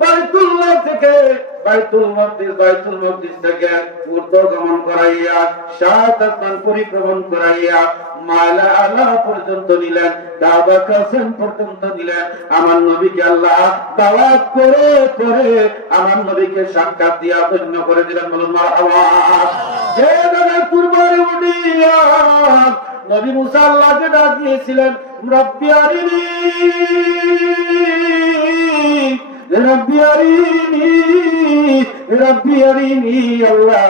বাইতুল্লাহ থেকে বাইতুল মাকদিস থেকে ঊর্ধ্বগমন করাইয়া 7 আসমান পরিক্রমণ করাইয়া মালা আলা পর্যন্ত নিলেন, কাবা কাসম পর্যন্ত নিলেন। আমার নবীকে আল্লাহ দাওয়াত করে করে আমার নবীকে সাক্ষাৎ দিয়া ধন্য করে দিলেন। বলুন মারহাবা। যে দাদা কুরবানি উঠিয়া নবী মুসা আল্লাহকে ডাক দিয়েছিলেন, রব্বি আরিনি রব্বি আরিনি রব্বি আরিনি, আল্লাহ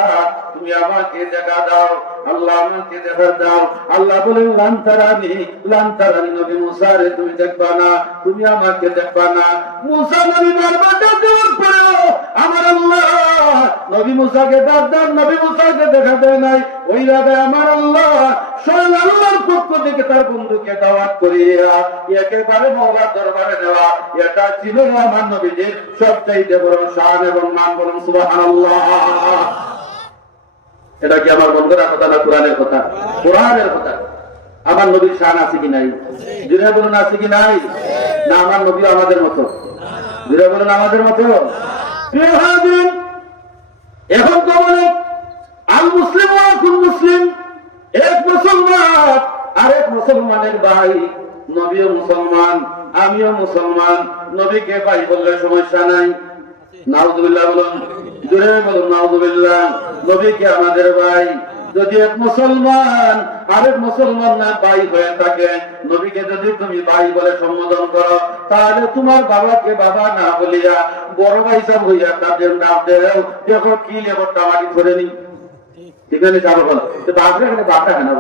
তুমি আমাকে দেখা দাও, আল্লাহ আমাকে দেখা দাও। আল্লাহ বলেন লান্তারানি লান্তারানি, নবী মুসা রে তুমি দেখবা না, তুমি আমাকে দেখবা না। মুসা নবী বারবার ডাক দেওয়ার পরেও আমার আল্লাহ নবী মুসাকে ডাক দেন, নবী মুসাকে দেখা দেয় নাই। ওই রাতে আমার আল্লাহ স্বয়ং আল্লাহর পক্ষ থেকে তার বন্ধুকে দাওয়াত করিয়া একেবারে মওলার দরবারে নেওয়া, এটা ছিল আমার নবীজির সবচাইতে বড় শান এবং মান। বলুন সুবহানাল্লাহ। এটা কি আমার বন্ধুরা কথা না কোরআনের কথা? কোরআনের কথা। আমার নবীর শান আছে কি নাই? জুড়ে বলুন আছে কি নাই? না আমার নবী আমাদের মতো? জুড়ে বলুন আমাদের মতো? প্রিয় হাজির, এখন তো বলে আল মুসলিম ওয়া কুল মুসলিম, এক মুসলমান আরেক মুসলমানের ভাই। নবীও মুসলমান, আমিও মুসলমান, নবীকে ভাই বললে সমস্যা নাই। নাউযুবিল্লাহ বলুন, জোরে বলুন নাউযুবিল্লাহ। নবীকে আমাদের ভাই। যদি এক মুসলমান আরেক মুসলমান না ভাই হয়ে থাকে, নবীকে যদি তুমি ভাই বলে সম্বোধন করো, তাহলে তোমার বাবাকে বাবা না বলিয়া বড় ভাই সব হইয়া তাদের নাম দেও। দেখো কি লেবরটা মাটি ধরে নি, ঠিক আছে? যাবো বলো বাপরে এখানে বাপটা কেন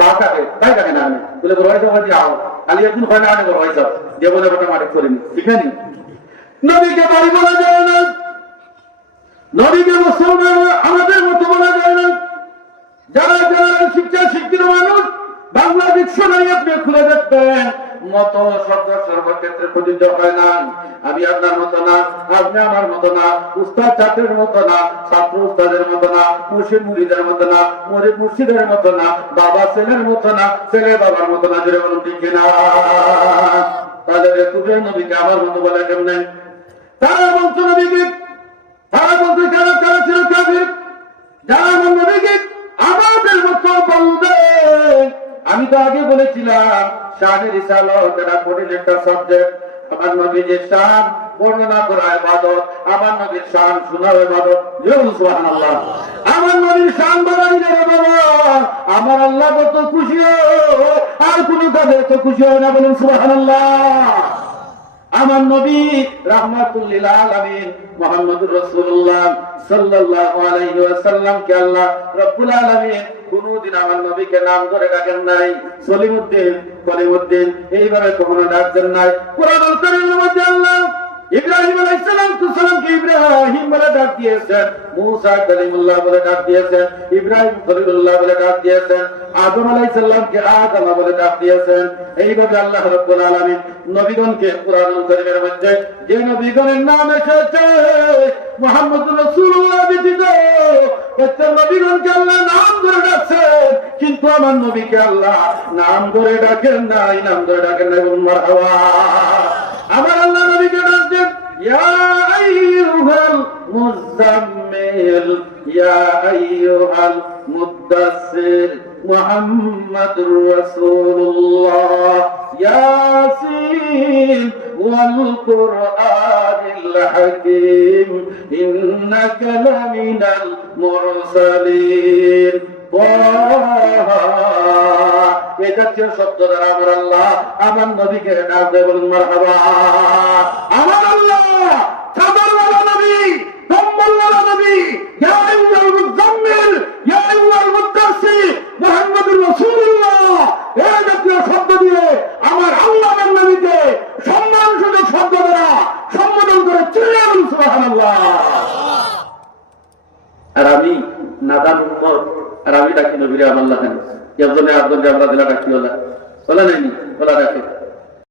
বাপটাকে তাই থাকে না আমি বলে বড় ভাই সব যাও খালি একদিন হয় না আনে বড় ভাই সব যে বলে লেবরটা মাটি ধরে নি, ঠিক আছে? নবীকে ভাই বলা যায় না, নবীকে মুসলমান আমাদের মতো বলা যায় না। যারা যারা শিক্ষা শিক্ষিত মানুষ বাংলা ডিকশনারি আপনি খুলে দেখবেন, মত শব্দ সর্বক্ষেত্রে প্রযোজ্য হয় না। আমি আপনার মতো না, আপনি আমার মতো না, উস্তাদ ছাত্রের মতো না, ছাত্র উস্তাদের মতো না, মুর্শিদ মুরিদের মতো না, মুরিদ মুর্শিদের মতো না, বাবা ছেলের মতো না, ছেলে বাবার মতো না। জোরে বলুন ঠিক কিনা? তাহলে কুফের নবীকে আমার মতো বলে কেমনে? তারা বলতো নবীকে, তারা বলতো যারা তারা ছিল কাফির, যারা আমার নবীকে আমাদের মতো বলবে। আমি তো আগে বলেছিলাম শানের রিসালাত এটা পড়ে একটা সাবজেক্ট। আমার নবীর শান বর্ণনা করা ইবাদত, আমার নবীর শান শোনা ইবাদত। সুবহানাল্লাহ। আমার নবীর শান বাড়াইলে বাবা আমার আল্লাহ কত খুশি হয়, আর কোনো কাজে তো খুশি হয় না। বলুন সুবহানাল্লাহ। আমার নবী রাহমাতুল লিল আলামিন মুহাম্মদুর রাসূলুল্লাহ সাল্লাল্লাহু আলাইহি ওয়াসাল্লাম কে আল্লাহ রব্বুল আলামিন কোনদিন আমার নবীকে নাম ধরে ডাকেন নাই। সলিমউদ্দিন, কলিমউদ্দিন এইভাবে কখনো ডাকতেন নাই। কুরআনুল কারীমের মধ্যে আল্লাহ ইব্রাহিম আলাইহিস সালামকে ইব্রাহিম বলে ডাক দিয়েছেন, মুসা কালিমুল্লাহ বলে ডাক দিয়েছেন, ইব্রাহিম খলিলুল্লাহ বলে ডাক দিয়েছেন, আদম আলাইহিস সালামকে আদম বলে ডাক দিয়েছেন। এইভাবে আল্লাহ রাব্বুল আলামিন নবীগণকে কুরআনুল কারীমের মধ্যে যে নবীগণের নাম এসেছে মুহাম্মদুর রাসূলুল্লাহ ব্যতীত প্রত্যেক নবীগণকে আল্লাহ নাম ধরে ডাকছেন, কিন্তু আমার নবীকে আল্লাহ নাম ধরে ডাকেন নাই, নাম ধরে ডাকেন নাই। মারহাবা। আমার আল্লাহ নবীকে ডাকছেন ইয়া আইয়ুহাল মুযাম্মিল, ইয়া আইয়ুহাল মুদ্দাসসির, মুহাম্মাদুর রাসূলুল্লাহ, ইয়াসিন ওয়াল কুরআনিল হাকীম, ইন্নাকা লামিনাল মুরসালিন। এই জাতীয় শব্দ দ্বারা আমার আল্লাহ আমার নবীকে ডাক দেয়। বলুন মারহাবা। আমার আল্লাহ চাদরওয়ালা নবী, কম্বলওয়ালা নবী, ইয়া আইয়ুহাল মুযাম্মিল, ইয়া আইয়ুহাল মুদ্দাসসির, মুহাম্মাদুর রাসূলুল্লাহ এই জাতীয় শব্দ দিয়ে আমার আল্লাহ আমার নবীকে সম্মানসূচক শব্দ দ্বারা সম্বোধন করে চিল্লায়ে বলুন সুবহানাল্লাহ। আর আমি নাদান উম্মত, আর আমি ডাকি নবীরে আমার আল্লাহ একজনে আরেকজনকে আমরা দিলা ডাকি বলা নাই বলা রাখে।